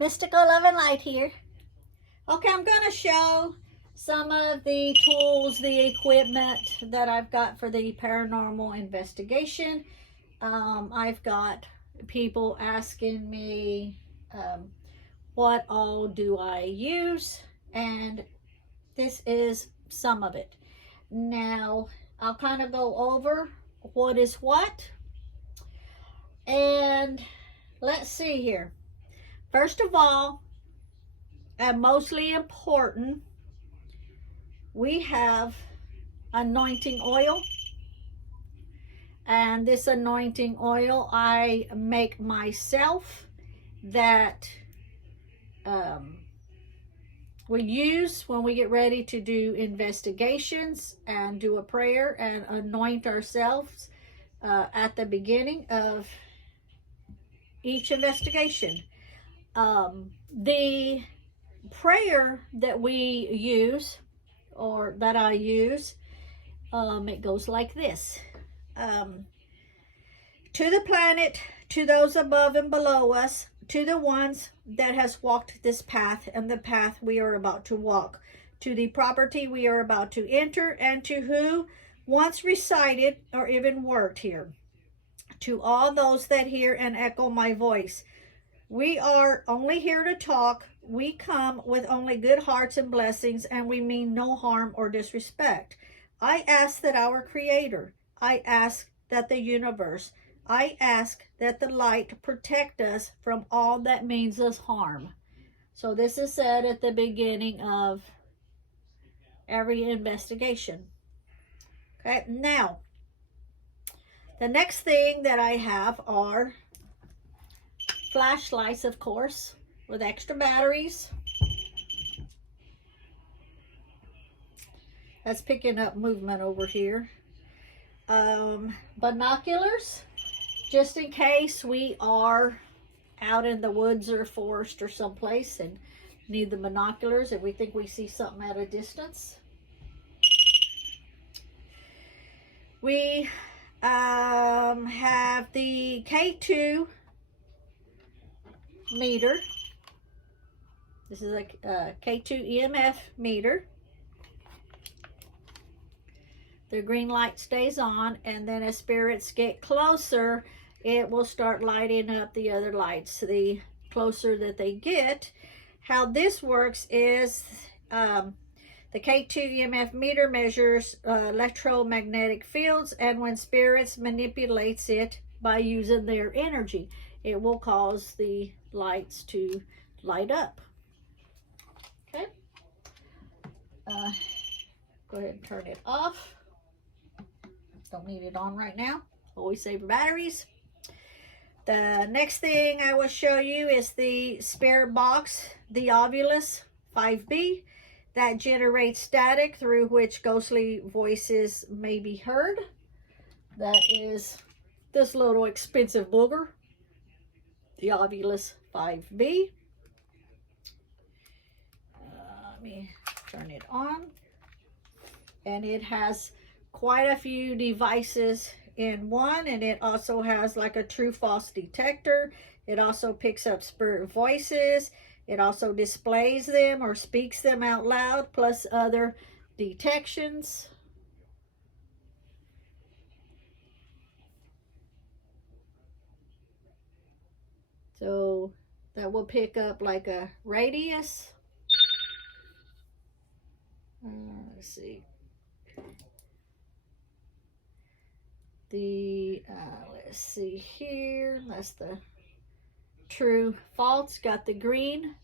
Mystical Love and Light here. Okay, I'm going to show some of the tools, the equipment that I've got for the paranormal investigation. I've got people asking me what all do I use, and this is some of it. Now, I'll kind of go over what is what, and let's see here. First of all, and mostly important, we have anointing oil. And this anointing oil I make myself, that we use when we get ready to do investigations and do a prayer and anoint ourselves at the beginning of each investigation. The prayer that we use, or that I use, it goes like this. To the planet, to those above and below us, to the ones that has walked this path and the path we are about to walk, to the property we are about to enter, and to who once resided or even worked here, to all those that hear and echo my voice. We are only here to talk. We come with only good hearts and blessings, and we mean no harm or disrespect. I ask that our Creator, I ask that the universe, I ask that the light protect us from all that means us harm. So this is said at the beginning of every investigation. Okay, now, the next thing that I have are flashlights, of course, with extra batteries. That's picking up movement over here. Binoculars, just in case we are out in the woods or forest or someplace and need the binoculars if we think we see something at a distance. We have the K2 meter. This is a K2 EMF meter. The green light stays on, and then as spirits get closer, it will start lighting up the other lights the closer that they get. How this works is the K2 EMF meter measures electromagnetic fields, and when spirits manipulates it by using their energy, it will cause the lights to light up. Okay. Go ahead and turn it off. Don't need it on right now. Always save your batteries. The next thing I will show you is the spirit box, the Ovulus 5B, that generates static through which ghostly voices may be heard. That is this little expensive booger, the Ovulus 5B. Let me turn it on. And it has quite a few devices in one, and it also has like a true-false detector. It also picks up spirit voices. It also displays them or speaks them out loud, plus other detections. So that will pick up like a radius. Let's see. Let's see here. That's the true false. Got the green.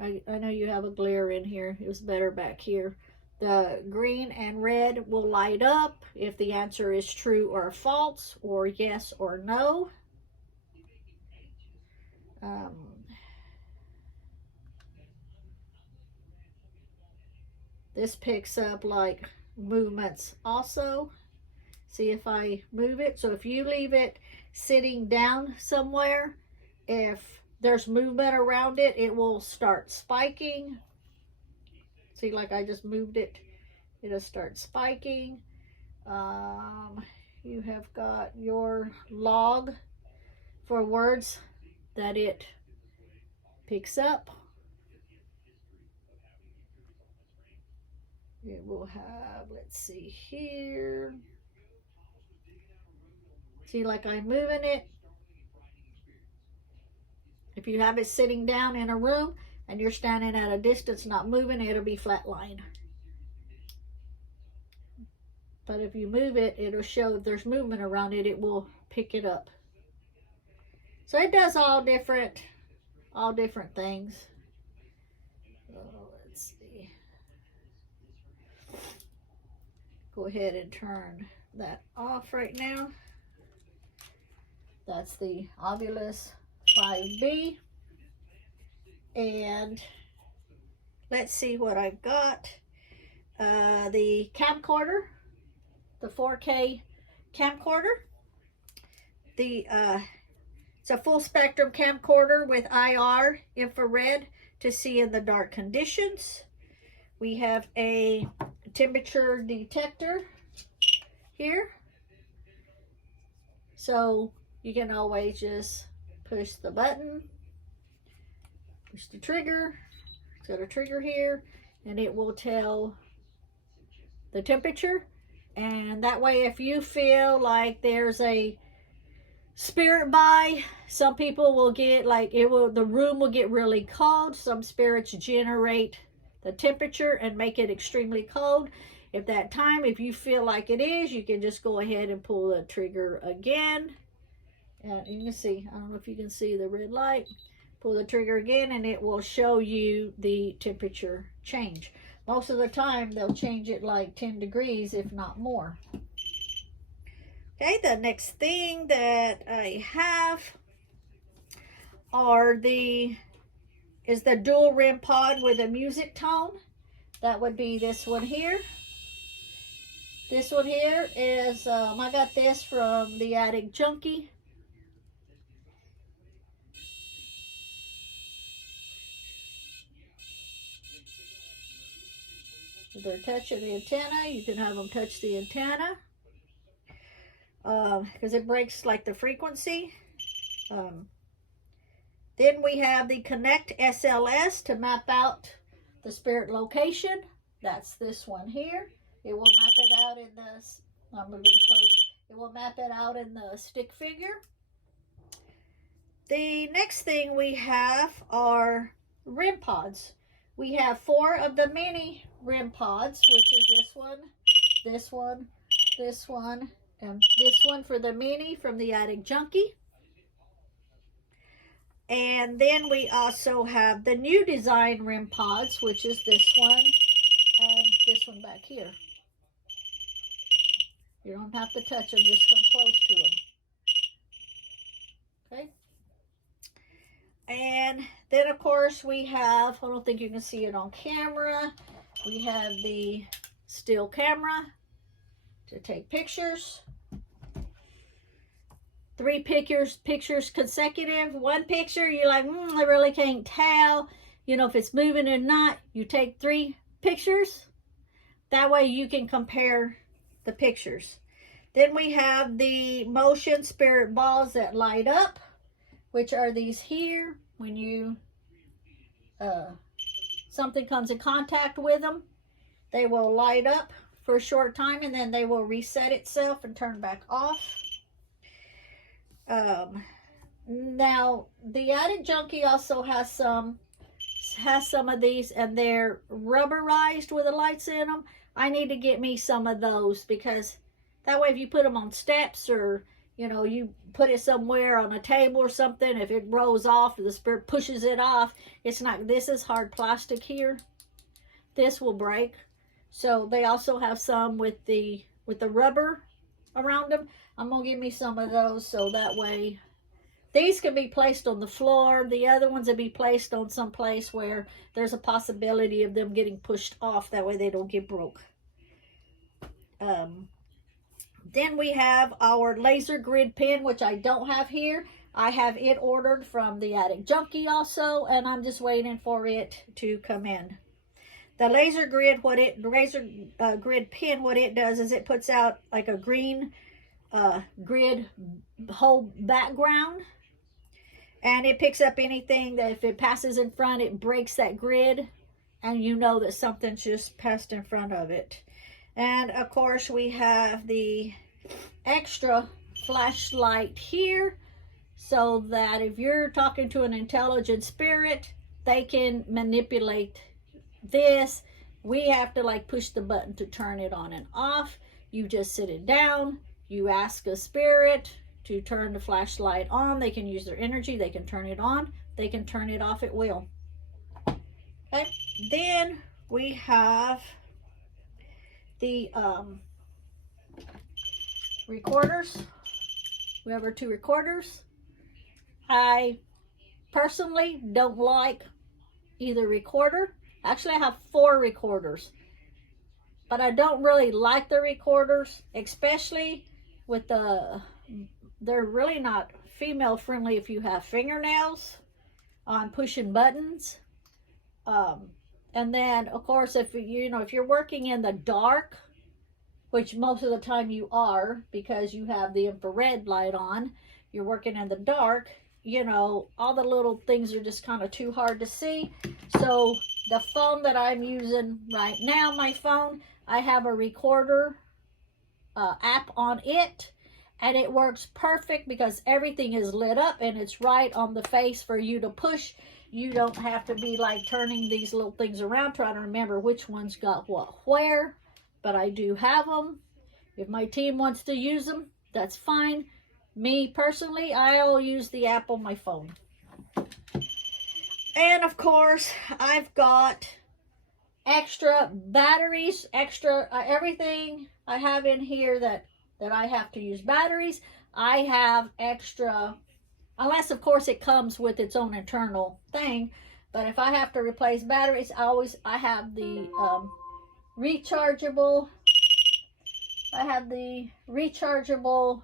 I know you have a glare in here. It was better back here. The green and red will light up if the answer is true or false, or yes or no. This picks up like movements also. See if I move it. So if you leave it sitting down somewhere, if there's movement around it, it will start spiking. See, like I just moved it, it'll start spiking. you have got your log for words that it picks up. It will have, let's see here. See, like I'm moving it. If you have it sitting down in a room and you're standing at a distance not moving, it'll be flatline. But if you move it, it'll show if there's movement around it, it will pick it up. So it does all different things. Let's see. Go ahead and turn that off right now. That's the Ovilus 5B. And let's see what I've got. The camcorder, the 4K camcorder. It's a full spectrum camcorder with IR infrared to see in the dark conditions. We have a temperature detector here. So you can always just push the button, push the trigger. It's got a trigger here, and it will tell the temperature. And that way, if you feel like there's a spirit by, some people will get like the room will get really cold. Some spirits generate the temperature and make it extremely cold. If you feel like it is, you can just go ahead and pull the trigger again. And you can see, I don't know if you can see the red light. Pull the trigger again and it will show you the temperature change. Most of the time they'll change it like 10 degrees, if not more. Okay, the next thing that I have is the dual REM pod with a music tone. That would be this one here. This one here is, I got this from the Attic Junkie. If they're touching the antenna, you can have them touch the antenna. Because it breaks like the frequency. Then we have the Connect SLS to map out the spirit location. That's this one here. It will map it out in the, I'm moving it close. It will map it out in the stick figure. The next thing we have are REM pods. We have 4 of the mini REM pods, which is this one, this one, this one, and this one for the mini from the Attic Junkie. And then we also have the new design REM pods, which is this one and this one back here. You don't have to touch them, just come close to them. Okay. And then of course we have, I don't think you can see it on camera, we have the still camera to take pictures. 3 pictures consecutive. 1 picture, you're like, I really can't tell, if it's moving or not. You take 3 pictures. That way you can compare the pictures. Then we have the motion spirit balls that light up, which are these here. When you, something comes in contact with them, they will light up for a short time and then they will reset itself and turn back off. Now the Attic Junkie also has some of these, and they're rubberized with the lights in them. I need to get me some of those, because that way if you put them on steps, or you put it somewhere on a table or something, if it rolls off, the spirit pushes it off, it's not, this is hard plastic here, this will break. So they also have some with the rubber around them. I'm gonna give me some of those, so that way these can be placed on the floor. The other ones will be placed on some place where there's a possibility of them getting pushed off. That way they don't get broke. Then we have our laser grid pen, which I don't have here. I have it ordered from the Attic Junkie also, and I'm just waiting for it to come in. The laser grid, grid pen, what it does is it puts out like a green grid whole background. And it picks up anything that if it passes in front, it breaks that grid. And you know that something's just passed in front of it. And of course we have the extra flashlight here, so that if you're talking to an intelligent spirit, they can manipulate this. We have to like push the button to turn it on and off. You just sit it down, you ask a spirit to turn the flashlight on. They can use their energy, they can turn it on, they can turn it off at will. Okay, then we have the recorders. We have our 2 recorders. I personally don't like either recorder. Actually, I have 4 recorders, but I don't really like the recorders, especially with they're really not female friendly if you have fingernails on pushing buttons. And then of course, if you're working in the dark, which most of the time you are, because you have the infrared light on, you're working in the dark, all the little things are just kind of too hard to see. So the phone that I'm using right now, my phone, I have a recorder app on it, and it works perfect because everything is lit up and it's right on the face for you to push. You don't have to be like turning these little things around trying to remember which one's got what where. But I do have them. If my team wants to use them, that's fine. Me personally, I'll use the app on my phone. And of course, I've got extra batteries, extra everything I have in here that I have to use batteries. I have extra, unless of course it comes with its own internal thing. But if I have to replace batteries, I have the rechargeable. I have the rechargeable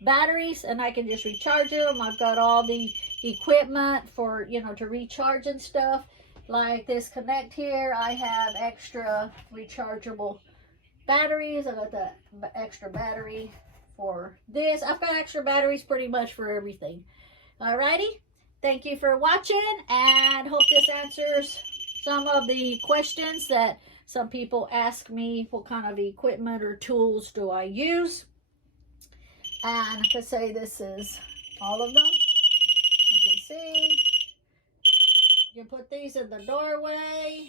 batteries, and I can just recharge them. I've got all the equipment for to recharge and stuff. Like this connect here, I have extra rechargeable batteries. I got the extra battery for this. I've got extra batteries pretty much for everything. Alrighty, thank you for watching, and hope this answers some of the questions that some people ask me. What kind of equipment or tools do I use? And I could say this is all of them. You can see. You can put these in the doorway.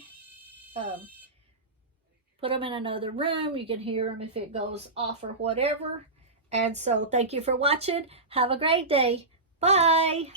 Put them in another room. You can hear them if it goes off or whatever. And so thank you for watching. Have a great day. Bye.